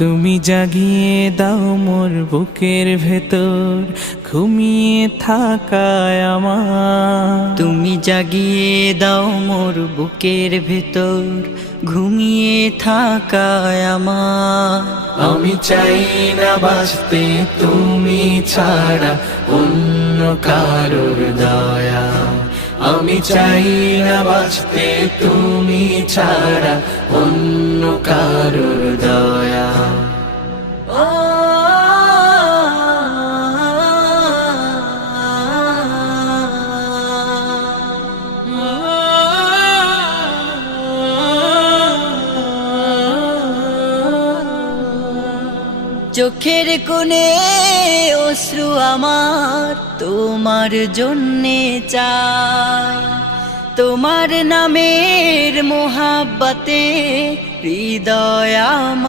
তুমি জাগিয়ে দাও মোর বুকের ভেতর ঘুমিয়ে থাকায় আমার। তুমি জাগিয়ে দাও মোর বুকের ভেতর ঘুমিয়ে থাকায় আমার। আমি চাই না বাঁচতে তুমি ছাড়া অন্য কারোর দয়া। আমি চাই না বাঁচতে তুমি ছাড়া অন্য কারোর দয়া। চোখের কোণে অশ্রু আমার তোমার জন্যে চাই, তোমার নামের মোহাব্বতে হৃদয় আমার